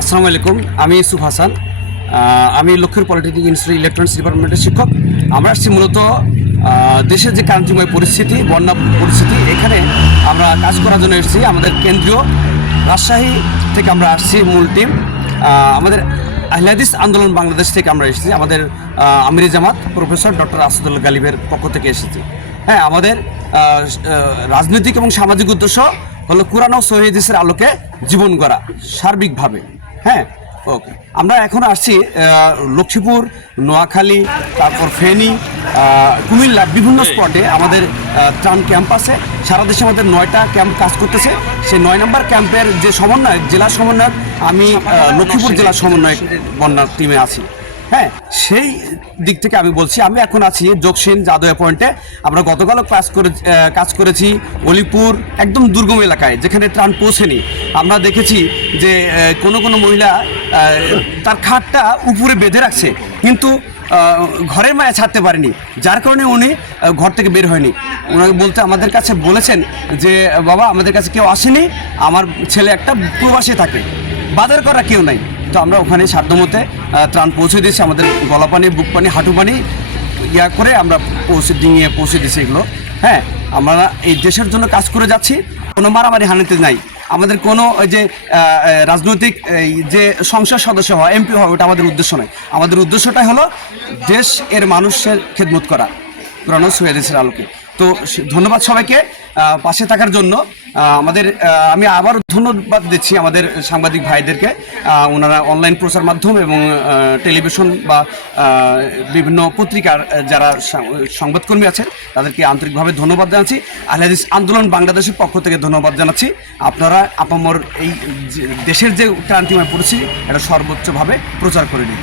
আসসালামু আলাইকুম। আমি ইউসুফ হাসান। আমি লক্ষ্মীর পলিটেকনিক ইনস্টিটিউট ইলেকট্রনিক্স ডিপার্টমেন্টের শিক্ষক। আমরা আসছি মূলত দেশের যে ক্রান্তিময় পরিস্থিতি, বন্যা পরিস্থিতি, এখানে আমরা কাজ করার জন্য এসেছি। আমাদের কেন্দ্রীয় রাজশাহী থেকে আমরা আসছি মূল টিম। আমাদের আহলে হাদিস আন্দোলন বাংলাদেশ থেকে আমরা এসেছি। আমাদের আমির জামাত প্রফেসর ডক্টর আসাদুল্লাহ গালিবের পক্ষ থেকে এসেছি। হ্যাঁ, আমাদের রাজনৈতিক এবং সামাজিক উদ্দেশ্য হলো কোরআন ও সহিহ হাদিসের আলোকে জীবন গড়া সার্বিকভাবে। হ্যাঁ, ওকে। আমরা এখন আসছি লক্ষ্মীপুর, নোয়াখালী, তারপর ফেনী, কুমিল্লা, বিভিন্ন স্পটে আমাদের ত্রাণ ক্যাম্প আছে। সারা দেশে আমাদের 9টা ক্যাম্প কাজ করতেছে। সেই 9 নম্বর ক্যাম্পের যে সমন্বয়ক, জেলা সমন্বয়ক, আমি লক্ষ্মীপুর জেলা সমন্বয়ক বন্যার টিমে আছি। হ্যাঁ, সেই দিক থেকে আমি বলছি, আমি এখন আছি জোকসিন যাদয়া পয়েন্টে। আমরা গতকালও কাজ করেছি অলিপুর, একদম দুর্গম এলাকায় যেখানে ত্রাণ পৌঁছেনি। আমরা দেখেছি যে কোনো মহিলা তার খাটটা উপরে বেঁধে রাখছে, কিন্তু ঘরের মায়া ছাড়তে পারেনি, যার কারণে উনি ঘর থেকে বের হয়নি। ওনাকে আমাদের কাছে বলেছেন যে বাবা, আমাদের কাছে কেউ আসেনি, আমার ছেলে একটা প্রবাসে থাকে, বাজার করা কেউ নাই। তো আমরা ওখানে সাধ্যমতে ত্রাণ পৌঁছে দিয়েছি। আমাদের গলা পানি, বুক পানি, হাঁটু পানি করে আমরা পৌঁছে দিয়েছি এগুলো। হ্যাঁ, আমরা এই দেশের জন্য কাজ করে যাচ্ছি। কোনো মারামারি হানিতে নাই। আমাদের কোনো ওই যে রাজনৈতিক যে সংসদ সদস্য হয়, এমপি হয়, ওটা আমাদের উদ্দেশ্য নয়। আমাদের উদ্দেশ্যটাই হলো দেশ এর মানুষের খেদমত করা কোরআন ও সহিহ হাদিসের আলোকে। তো ধন্যবাদ সবাইকে পাশে থাকার জন্য। আমি আবার ধন্যবাদ দিচ্ছি আমাদের সাংবাদিক ভাইদেরকে। ওনারা অনলাইন প্রচার মাধ্যম এবং টেলিভিশন বা বিভিন্ন পত্রিকার যারা সংবাদকর্মী আছেন, তাদেরকে আন্তরিকভাবে ধন্যবাদ জানাচ্ছি। আহলে হাদিস আন্দোলন বাংলাদেশের পক্ষ থেকে ধন্যবাদ জানাচ্ছি। আপনারা আপামর এই দেশের যে ক্রান্তিময় পরিস্থিতি, এটা সর্বোচ্চভাবে প্রচার করে দিন।